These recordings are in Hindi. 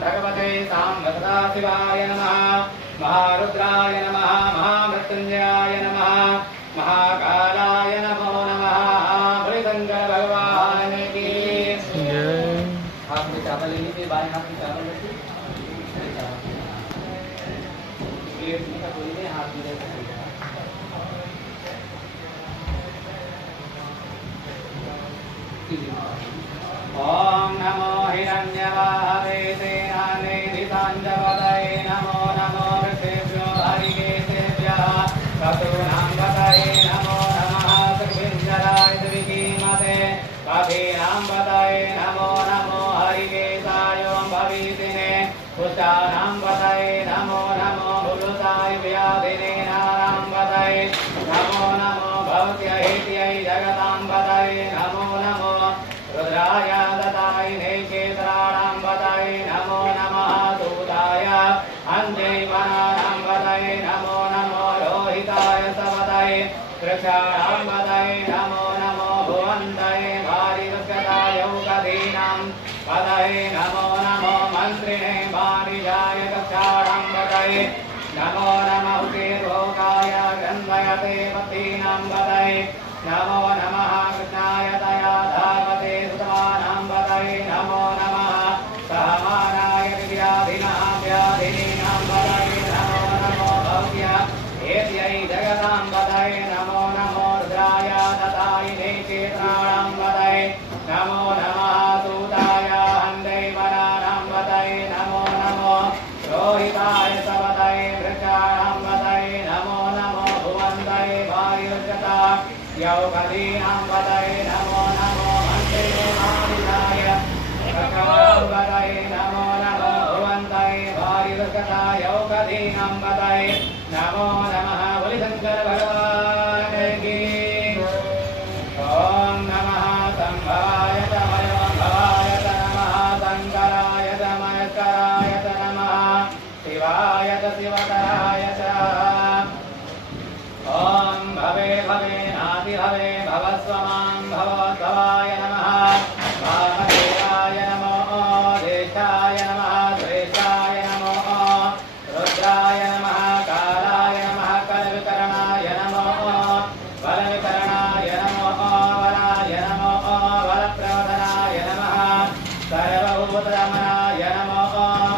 भगवते सांवसदाशिवाय नमः महारुद्राय नमः महामृत्युंजयाय नमः महाकालाय नमो नमः भोलेशंकर भगवान की जय। हाथ में चावल ले लीजिए, बाएं हाथ में चावल रखिए, प्लेट में का कोई नहीं, हाथ में ले सकते। ओम नमो हिरण्यवाहवे सेनाने दिशांजवदये नमो नमो ऋषेभ्यो हरिकेशेभ्यः क्रतूनां वदये नमो नमः त्रिभिञ्जराय त्रिकीमते कवीनां वदये नमो नमो हरिकेशाय भवितिने कुशानां वदये नमो नमो भुलुसाय व्याधिने नारां वदये नमो नमो भवत्यहेत्यै जगतां वदये नमो नमो रुद्राय दत्ताय क्षेत्राणां वदये नमो नमः दूताय अन्जैवनानां वदये नमो नमो रोहिताय सवदये वृक्षाणां वदये नमो नमो भुवन्तये भारिवृक्षताय औषधीनां वदये नमो नमो मन्त्रिणे वाणिजाय कक्षाणां वदये नमो नमः केरोगाय गन्धयते पतीनां वदये नमो नमः कृष्णाय दया धावते सुतमानां वदये नमो नमः सहमानाय व्याधिनां व्याधिनीनां वदये नमो नमो भव्य एत्यै जगतां वदये नमो नमो रुद्राय दत्ताय क्षेत्राणां वदये नमो नमः दूताय हन्दैवनानां वदये नमो नमो रोहिताय सवदये वृक्षाणां वदये नमो नमो भुवन्तये वायुर्गता यौकदीनां वदये नमो नमो मन्त्रिणे वाणिजाय कक्षाणां वदये नमो नमो भुवन्तये वायुर्गता यौकदीनां वदये नमो नमः भोलेशंकर भगवान की। ओम नमः संभवाय तमयोभवाय नमः शंकराय तमयस्कराय नमः शिवाय शिवतराय च। ओम भवे भवे नाति भवे भवस्वमां भवद्भवाय नमः वामदेवाय नमो ज्येष्ठाय नमः श्रेष्ठाय नमो रुद्राय नमः कालाय नमः कलविकरणाय नमो बलविकरणाय नमो वराय नमो बलप्रवदनाय नमः सर्वभूतरमणाय नमो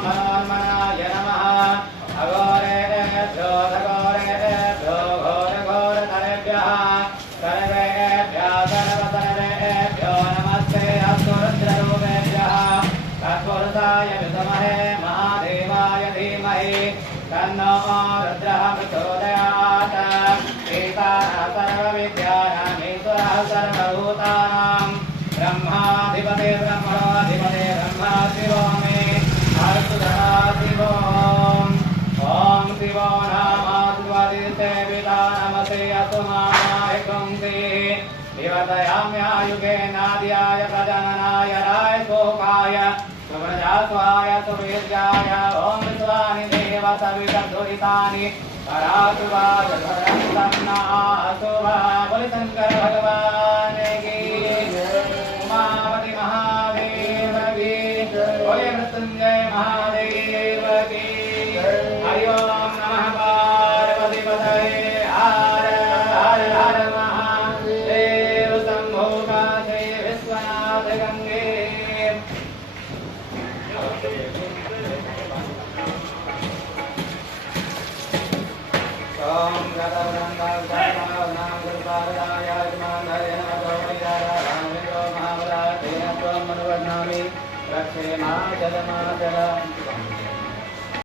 मनोन्मनाय नमः अघोरेभ्यो घोरेभ्यो घोरघोरतरेभ्यः सर्वेभ्यः सर्वतरेभ्यो नमस्ते अस्तु रुद्ररूपेभ्यः तत्पुरुषाय विद्महे महादेवाय धीमहि तन्नो रुद्रः प्रचोदयात्। एताः सर्वविद्यानामीश्वरः सर्वभूतानां ब्रह्माधिपते ब्रह्मणोऽधिपते ब्रह्मा शिवो मे अस्तु सदा शिवो। ओम शिवो नामाद्वदिते विदा नमते असुमानाय कुंसी विवदयाम्यायुगे नाद्याय प्रजननाय राय शोकाय सुप्रजास्वाय सुवीर्याय ओम विश्वानि देव सवितर्दुरितानि करातु वाजधरन्तन्नासु वा। भोलेशंकर भगवान की। उमापति महादेव की। भोले मृत्युंजय महादेव की। हरि ओम नमः पार्वतीपतये हर हर हर महादेव शंभो काशे विश्वनाथ गंगे। ओम गदावरंगावनाम गुरुपादाय आत्मानय नमोनिराय रामेव महावरातेन त्वं मनुवर्णामि रक्षे माचल